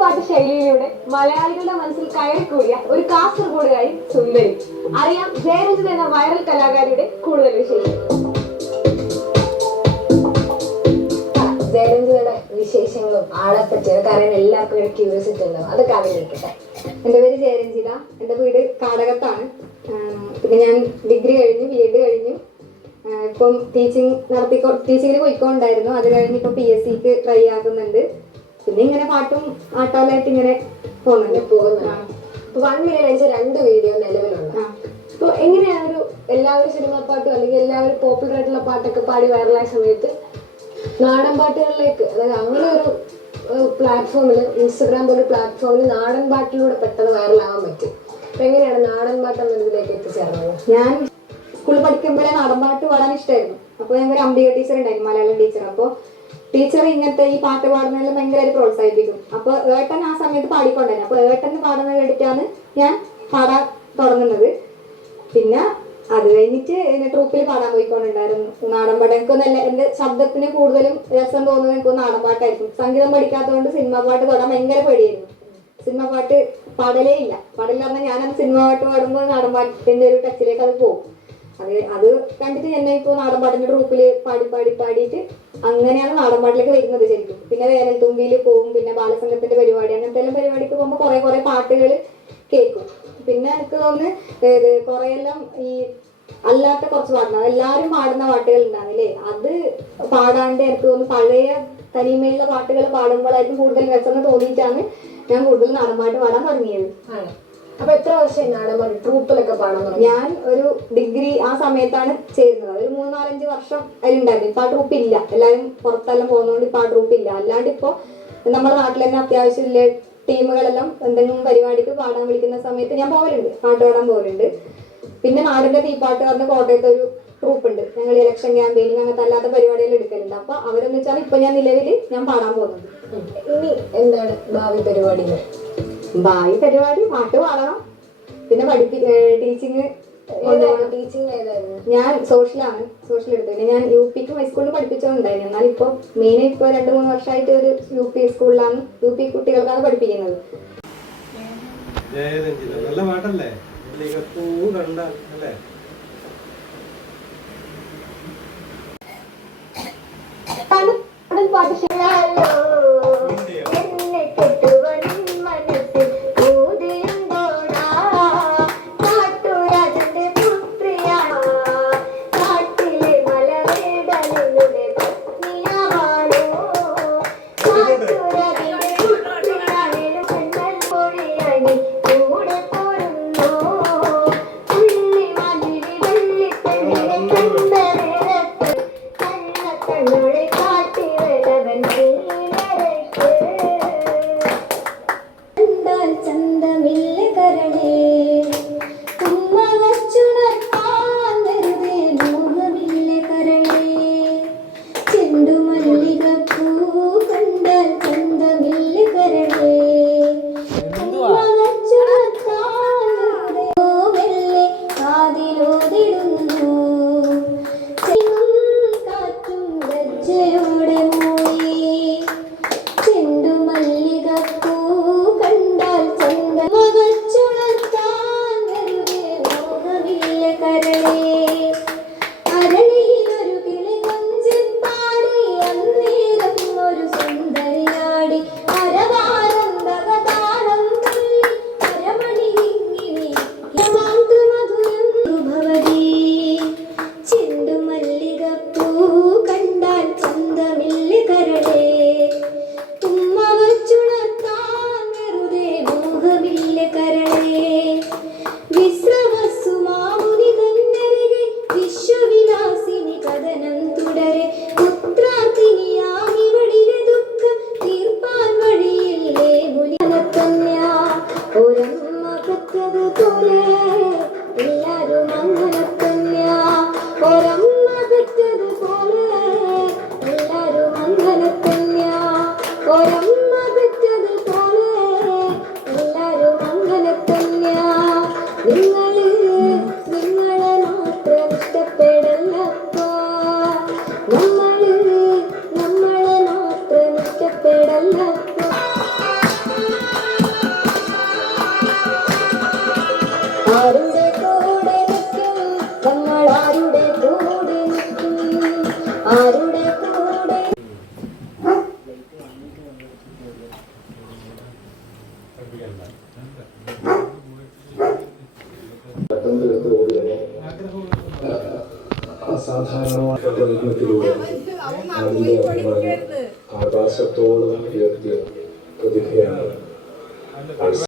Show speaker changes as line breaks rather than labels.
പാട്ട് ശൈലിയിലൂടെ മലയാളികളുടെ മനസ്സിൽ കയറിക്കൂടിയ ഒരു കാസർഗോഡുകാരി സുന്ദരി. അറിയാം ജയരഞ്ജിത് എന്ന വൈറൽ കലാകാരിയുടെ കൂടുതൽ വിശേഷം. ജയരഞ്ജിതയുടെ വിശേഷങ്ങളും ആളെ പറ്റിയൊക്കെ അറിയാൻ എല്ലാവർക്കും ഒരു ക്യൂരിയോസിറ്റി ഉണ്ടാവും. അതൊക്കെ അറിയിക്കട്ടെ
എന്റെ പേര് ജയരഞ്ജിത. എന്റെ വീട് കാടകത്താണ്. പിന്നെ ഞാൻ ഡിഗ്രി കഴിഞ്ഞു ബി എഡ് കഴിഞ്ഞു. ഇപ്പം ടീച്ചിങ് നടത്തി ടീച്ചിങ്ങിന് പോയിക്കൊണ്ടായിരുന്നു. അത് കഴിഞ്ഞ് ഇപ്പം പി എസ് സിക്ക് ട്രൈ ആക്കുന്നുണ്ട്. പിന്നെ ഇങ്ങനെ പാട്ടും ആട്ടാലായിട്ട് ഇങ്ങനെ പോകുന്നുണ്ട്
പോകുന്നതാണ് വൺ മില്യൺ അയച്ച രണ്ട് വീഡിയോ നിലവിലുണ്ട്. അപ്പൊ എങ്ങനെയാണ് ഒരു എല്ലാവരും സിനിമ പാട്ടും അല്ലെങ്കിൽ എല്ലാവരും പോപ്പുലർ ആയിട്ടുള്ള പാട്ടൊക്കെ പാടി വൈറലായ സമയത്ത് നാടൻ പാട്ടുകളിലേക്ക് അതായത് അങ്ങനെ ഒരു പ്ലാറ്റ്ഫോമിൽ ഇൻസ്റ്റഗ്രാം പോലെ പ്ലാറ്റ്ഫോമിൽ നാടൻ പാട്ടിലൂടെ പെട്ടെന്ന് വൈറലാവാൻ പറ്റും. അപ്പൊ എങ്ങനെയാണ് നാടൻ പാട്ട് എന്നതിലേക്ക് എത്തിച്ചേർന്നത്?
ഞാൻ സ്കൂളിൽ പഠിക്കുമ്പോഴേ നാടൻ പാട്ട് പാടാൻ ഇഷ്ടമായിരുന്നു അപ്പോൾ ഞങ്ങൾ അംബിക ടീച്ചർ ഉണ്ടായിരുന്നു മലയാളം ടീച്ചർ അപ്പോൾ ടീച്ചർ ഇങ്ങനത്തെ ഈ പാട്ട് പാടുന്നതെല്ലാം ഭയങ്കരമായിട്ട് പ്രോത്സാഹിപ്പിക്കും. അപ്പോൾ ഏട്ടൻ ആ സമയത്ത് പാടിക്കൊണ്ടായിരുന്നു അപ്പോൾ ഏട്ടൻ പാടുന്നത് കേട്ടിട്ടാണ് ഞാൻ പാടാൻ തുടങ്ങുന്നത്. പിന്നെ അത് കഴിഞ്ഞിട്ട് ട്രൂപ്പിൽ പാടാൻ പോയിക്കൊണ്ടുണ്ടായിരുന്നു. നാടൻപാട്ട് എനിക്കൊന്നല്ല എന്റെ ശബ്ദത്തിന് കൂടുതലും രസം തോന്നുന്നത് എനിക്ക് നാടൻപാട്ടായിരിക്കും സംഗീതം പഠിക്കാത്തതുകൊണ്ട് സിനിമ പാട്ട് പാടാൻ ഭയങ്കര പേടിയായിരുന്നു. സിനിമ പാട്ട് പാടലേ ഇല്ല. പാടില്ല പറഞ്ഞാൽ ഞാനത് സിനിമ പാട്ട് പാടുമ്പോൾ നാടൻ പാട്ടിന്റെ ഒരു ടച്ചിലേക്ക് അത് പോകും. അത് അത് കണ്ടിട്ട് എന്നെ ഇപ്പോൾ നാടൻ പാട്ടിന്റെ ട്രൂപ്പിൽ പാടി പാടി പാടിയിട്ട് അങ്ങനെയാണ് നാടൻ പാട്ടിലേക്ക് വരുന്നത് ശരിക്കും. പിന്നെ വേനൽ തുമ്പിയിൽ പോകും പിന്നെ ബാലസംഘത്തിന്റെ പരിപാടി അങ്ങനത്തെ എല്ലാം പരിപാടിക്ക് പോകുമ്പോൾ കുറെ കുറെ പാട്ടുകൾ കേൾക്കും. പിന്നെ എനിക്ക് തോന്നുന്നു ഏത് കുറെയെല്ലാം ഈ അല്ലാത്ത കുറച്ച് പാടുന്നത് എല്ലാവരും പാടുന്ന പാട്ടുകൾ ഉണ്ടാവില്ലേ അത് പാടാണ്ട് എനിക്ക് തോന്നുന്നു പഴയ തനിമയുള്ള പാട്ടുകൾ പാടുമ്പോഴായിരിക്കും കൂടുതൽ രസം തോന്നിയിട്ടാണ് ഞാൻ കൂടുതൽ നാടൻ പാട്ട് പാടാൻ തുടങ്ങിയത്.
അപ്പൊ എത്ര വർഷം പാട്ട് ട്രൂപ്പിലൊക്കെ പാടുന്നത്
ഞാൻ ഒരു ഡിഗ്രി ആ സമയത്താണ് ചേരുന്നത്. ഒരു മൂന്ന് നാലഞ്ച് വർഷം അതിലുണ്ടായിരുന്നു. ഇപ്പൊ ആ ട്രൂപ്പ് ഇല്ല. എല്ലാവരും പുറത്തെല്ലാം പോകുന്നതുകൊണ്ട് ഇപ്പൊ ആ ട്രൂപ്പ് ഇല്ല. അല്ലാണ്ട് ഇപ്പൊ നമ്മുടെ നാട്ടിൽ തന്നെ അത്യാവശ്യമില്ല ടീമുകളെല്ലാം എന്തെങ്കിലും പരിപാടിക്ക് പാടാൻ വിളിക്കുന്ന സമയത്ത് ഞാൻ പോകലുണ്ട് പാട്ട് പാടാൻ പോകലുണ്ട് പിന്നെ നാടിന്റെ തീപ്പാട്ട് പറഞ്ഞ കോട്ടയത്ത് ഒരു ട്രൂപ്പ് ഉണ്ട്. ഞങ്ങൾ ഇലക്ഷൻ ക്യാമ്പയിനിങ് അങ്ങനത്തെ അല്ലാത്ത പരിപാടികൾ എടുക്കലുണ്ട്. അപ്പൊ അവരെന്ന് വെച്ചാൽ ഇപ്പൊ ഞാൻ നിലവിൽ ഞാൻ പാടാൻ പോകുന്നത്
ഇനി എന്താണ് ഭാവി പരിപാടികൾ?
ഭാവി പരിപാടി പാട്ട് പാടണം. പിന്നെ പഠിപ്പി ടീച്ചിങ് ഞാൻ സോഷ്യലാണ് സോഷ്യൽ എടുത്തു. പിന്നെ ഞാൻ യു പിക്കും ഹൈസ്കൂളിൽ പഠിപ്പിച്ചോണ്ടായിരുന്നു എന്നാൽ ഇപ്പോൾ മെയിൻ ഇപ്പോൾ രണ്ട് മൂന്ന് വർഷമായിട്ട് ഒരു യു പി സ്കൂളിലാണ് യു പി കുട്ടികൾക്കാണ് പഠിപ്പിക്കുന്നത്.
നല്ല പാട്ടല്ലേ? കണ്ട അല്ലേ?
ആരുടെ കൂടെ നിൽക്കും? നമ്മൾ ആരുടെ കൂടെ നിൽക്കും? ആരുടെ കൂടെ
പട്ടണത്തിലെത്തുമ്പോൾ തന്നെ അസാധാരണമായ പ്രയത്നത്തിലൂടെ അതിന്റെ അഭിമാനം ആകാശത്തോളം ഉയർത്തിയ പ്രതിഭയാണ്